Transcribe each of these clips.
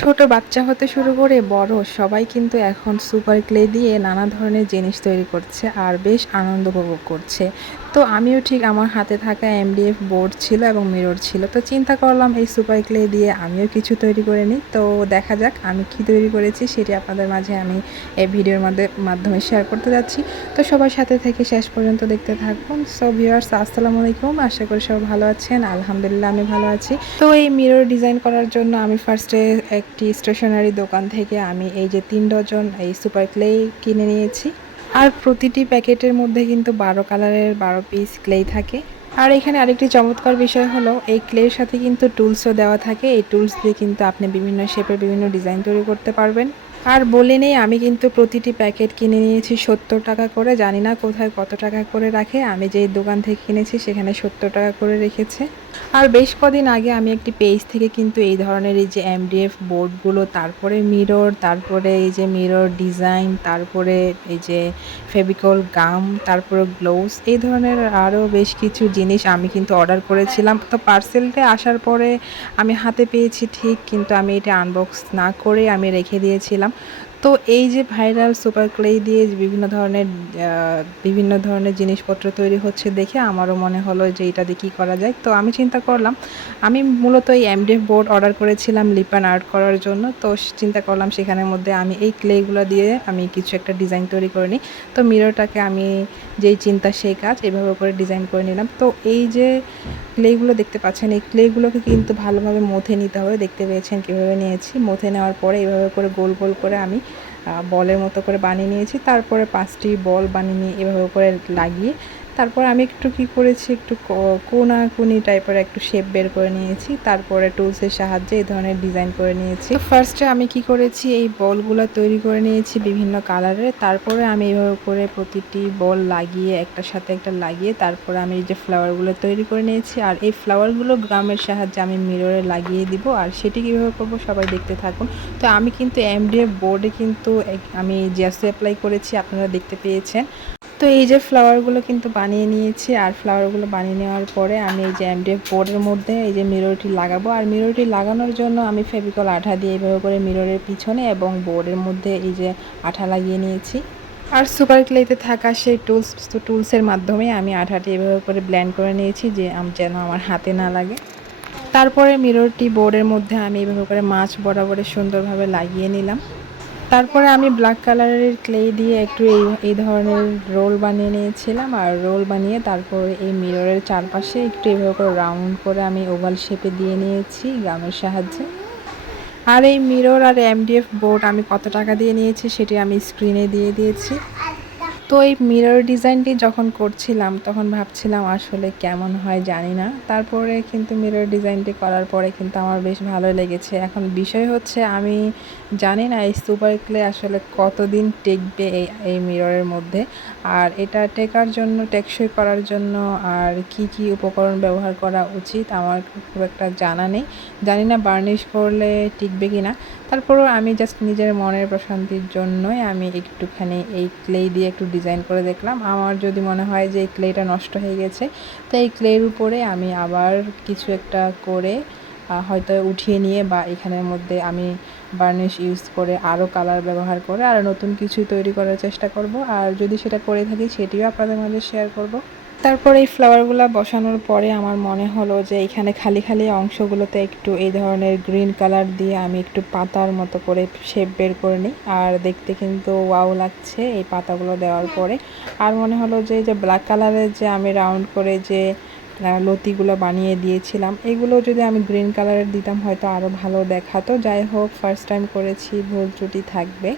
ছোট বাচ্চা হতে শুরু করে বড় সবাই কিন্তু এখন সুপার ক্লে দিয়ে নানা ধরনের জিনিস তৈরি করছে আর বেশ আনন্দ উপভোগ করছে। তো আমিও ঠিক আমার হাতে থাকা এমডিএফ বোর্ড ছিল এবং মিরর ছিল, তো চিন্তা করলাম এই সুপার ক্লে দিয়ে আমিও কিছু তৈরি করে নিই। তো দেখা যাক আমি কি তৈরি করেছি, সেটি আপনাদের মাঝে আমি এই ভিডিওর মাধ্যমে শেয়ার করতে যাচ্ছি। তো সবার সাথে থেকে শেষ পর্যন্ত দেখতে থাকুন। সো ভিউয়ার্স, আসসালামু আলাইকুম, আশা করি সবাই ভালো আছেন। আলহামদুলিল্লাহ আমি ভালো আছি। তো এই মিরর ডিজাইন করার জন্য আমি ফার্স্টে একটি স্টেশনারি দোকান থেকে আমি এই যে 3 ডজন এই সুপার ক্লে কিনে নিয়েছি। আর প্রতিটি প্যাকেটের মধ্যে কিন্তু 12 কালারের 12 পিস ক্লে থাকে। আর এখানে আরেকটি চমৎকার বিষয় হলো এই ক্লের সাথে কিন্তু টুলসও দেওয়া থাকে। এই টুলস দিয়ে কিন্তু আপনি বিভিন্ন শেপের বিভিন্ন ডিজাইন তৈরি করতে পারবেন। আর বলে নেই, আমি কিন্তু প্রতিটি প্যাকেট কিনে নিয়েছি 70 টাকা করে। জানি না কোথায় কত টাকা করে রাখে, আমি যেই দোকান থেকে কিনেছি সেখানে 70 টাকা করে রেখেছে। আর বেশ কদিন আগে আমি একটি পেজ থেকে কিন্তু এই ধরনের এই যে এমডিএফ বোর্ডগুলো, তারপরে মিরর, তারপরে এই যে মিরর ডিজাইন, তারপরে এই যে ফেভিকল গাম, তারপরে গ্লোভস, এই ধরনের আরও বেশ কিছু জিনিস আমি কিন্তু অর্ডার করেছিলাম। তো পার্সেলটা আসার পরে আমি হাতে পেয়েছি ঠিক, কিন্তু আমি এটা আনবক্স না করে আমি রেখে দিয়েছিলাম। তো এই যে ভাইরাল সুপার ক্লে দিয়ে বিভিন্ন ধরনের জিনিসপত্র তৈরি হচ্ছে দেখে আমারও মনে হলো যে এটা দিয়ে কী করা যায়। তো আমি চিন্তা করলাম, আমি মূলত এই এমডিএফ বোর্ড অর্ডার করেছিলাম লিপান আর্ট করার জন্য। তো চিন্তা করলাম সেখানের মধ্যে আমি এই ক্লেগুলো দিয়ে আমি কিছু একটা ডিজাইন তৈরি করে নিই। তো মিররটাকে আমি যেই চিন্তা সেই কাজ, এভাবে করে ডিজাইন করে নিলাম। তো এই যে ক্লেগুলো দেখতে পাচ্ছেন, এই ক্লেগুলোকে কিন্তু ভালোভাবে মথে নিতে হবে। দেখতে পেয়েছেন কীভাবে নিয়েছি। মথে নেওয়ার পরে এইভাবে করে গোল গোল করে আমি বলের মতো করে বানিয়ে নিয়েছি। তারপরে 5টি বল বানিয়ে নিয়ে এভাবে করে লাগিয়ে তারপর আমি একটু কী করেছি, একটু কোনাকুনি টাইপের একটু শেপ বের করে নিয়েছি। তারপরে টুলসের সাহায্যে এই ধরনের ডিজাইন করে নিয়েছি। তো ফার্স্টে আমি কি করেছি, এই বলগুলো তৈরি করে নিয়েছি বিভিন্ন কালারের। তারপরে আমি এইভাবে করে প্রতিটি বল লাগিয়ে একটার সাথে একটা লাগিয়ে তারপরে আমি এই যে ফ্লাওয়ারগুলো তৈরি করে নিয়েছি। আর এই ফ্লাওয়ারগুলো গামের সাহায্যে আমি মিররে লাগিয়ে দিব। আর সেটি কীভাবে করবো সবাই দেখতে থাকুন। তো আমি কিন্তু এমডিএফ বোর্ডে কিন্তু আমি জ্যাসো অ্যাপ্লাই করেছি, আপনারা দেখতে পেয়েছেন। তো এই যে ফ্লাওয়ারগুলো কিন্তু বানিয়ে নিয়েছি। আর ফ্লাওয়ারগুলো বানিয়ে নেওয়ার পরে আমি এই যে এমডিএফ বোর্ডের মধ্যে এই যে মিররটি লাগাবো। আর মিররটি লাগানোর জন্য আমি ফেভিকল আঠা দিয়ে এইভাবে করে মিররের পিছনে এবং বোর্ডের মধ্যে এই যে আঠা লাগিয়ে নিয়েছি। আর সুপার ক্লেতে থাকা সেই টুলসের মাধ্যমে আমি আঠাটি এভাবে করে ব্লেন্ড করে নিয়েছি যে যেন আমার হাতে না লাগে। তারপরে মিররটি বোর্ডের মধ্যে আমি এভাবে করে মাছ বরাবরে সুন্দরভাবে লাগিয়ে নিলাম। তারপরে আমি ব্ল্যাক কালারের ক্লে দিয়ে একটু এই ধরনের রোল বানিয়ে নিয়েছিলাম। আর রোল বানিয়ে তারপরে এই মিররের চারপাশে একটু এভাবে করে রাউন্ড করে আমি ওভাল শেপে দিয়ে নিয়েছি গামের সাহায্যে। আর এই মিরর আর এমডিএফ বোর্ড আমি কত টাকা দিয়ে নিয়েছি সেটি আমি স্ক্রিনে দিয়ে দিয়েছি। তো এই মিরর ডিজাইনটি যখন করছিলাম তখন ভাবছিলাম আসলে কেমন হয় জানি না। তারপরে কিন্তু মিরর ডিজাইনটি করার পরে কিন্তু আমার বেশ ভালো লেগেছে। এখন বিষয় হচ্ছে আমি জানি না এই সুপার ক্লে আসলে কতদিন টেকবে এই মিররের মধ্যে। আর এটা টেকসই করার জন্য আর কি উপকরণ ব্যবহার করা উচিত আমার খুব একটা জানা নেই। জানি না বার্নিশ করলে টিকবে কি না। তারপরেও আমি জাস্ট নিজের মনের প্রশান্তির জন্যই আমি একটুখানি এই ক্লে দিয়ে একটু ডিজাইন করে দেখলাম। আমার যদি মনে হয় যে এই ক্লেটা নষ্ট হয়ে গেছে, তো এই ক্লের উপরে আমি আবার কিছু একটা করে হয়তো উঠিয়ে নিয়ে বা এখানের মধ্যে আমি বার্নিশ ইউজ করে আরও কালার ব্যবহার করে আর নতুন কিছু তৈরি করার চেষ্টা করব। আর যদি সেটা করে থাকি সেটিও আপনাদের মাঝে শেয়ার করব। তারপর এই ফ্লাওয়ারগুলো বসানোর পরে আমার মনে হলো যে এখানে খালি খালি অংশগুলোতে একটু এই ধরনের গ্রিন কালার দিয়ে আমি একটু পাতার মতো করে শেপ বের করে নিই। আর দেখতে কিন্তু ওয়াও লাগছে এই পাতাগুলো দেওয়ার পরে। আর মনে হলো যে এই যে ব্ল্যাক কালারের যে আমি রাউন্ড করে যে লতিগুলো বানিয়ে দিয়েছিলাম, এগুলো যদি আমি গ্রিন কালারের দিতাম হয়তো আরও ভালো দেখাতো। যাই হোক, ফার্স্ট টাইম করেছি, ভুল ত্রুটি থাকবে।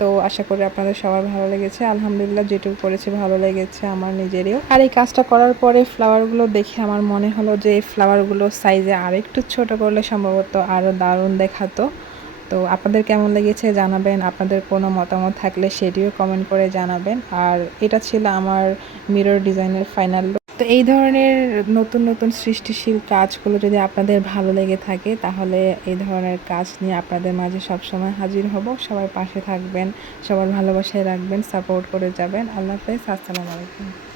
তো আশা করি আপনাদের সবার ভালো লেগেছে। আলহামদুলিল্লাহ, যেটুকু করেছি ভালো লেগেছে আমার নিজেরও। আর এই কাজটা করার পরে ফ্লাওয়ারগুলো দেখে আমার মনে হলো যে এই ফ্লাওয়ারগুলো সাইজে আরেকটু ছোট করলে সম্ভবত আরও দারুণ দেখাতো। তো আপনাদের কেমন লেগেছে জানাবেন। আপনাদের কোনো মতামত থাকলে সেটিও কমেন্ট করে জানাবেন। আর এটা ছিল আমার মিরর ডিজাইনের ফাইনাল লুক। তো এই ধরনের নতুন নতুন সৃষ্টিশীল কাজগুলো যদি আপনাদের ভালো লেগে থাকে তাহলে এই ধরনের কাজ নিয়ে আপনাদের মাঝে সবসময় হাজির হব। সবাই পাশে থাকবেন, সবার ভালোবাসায় রাখবেন, সাপোর্ট করে যাবেন। আল্লাহ হাফেজ, আসসালামু আলাইকুম।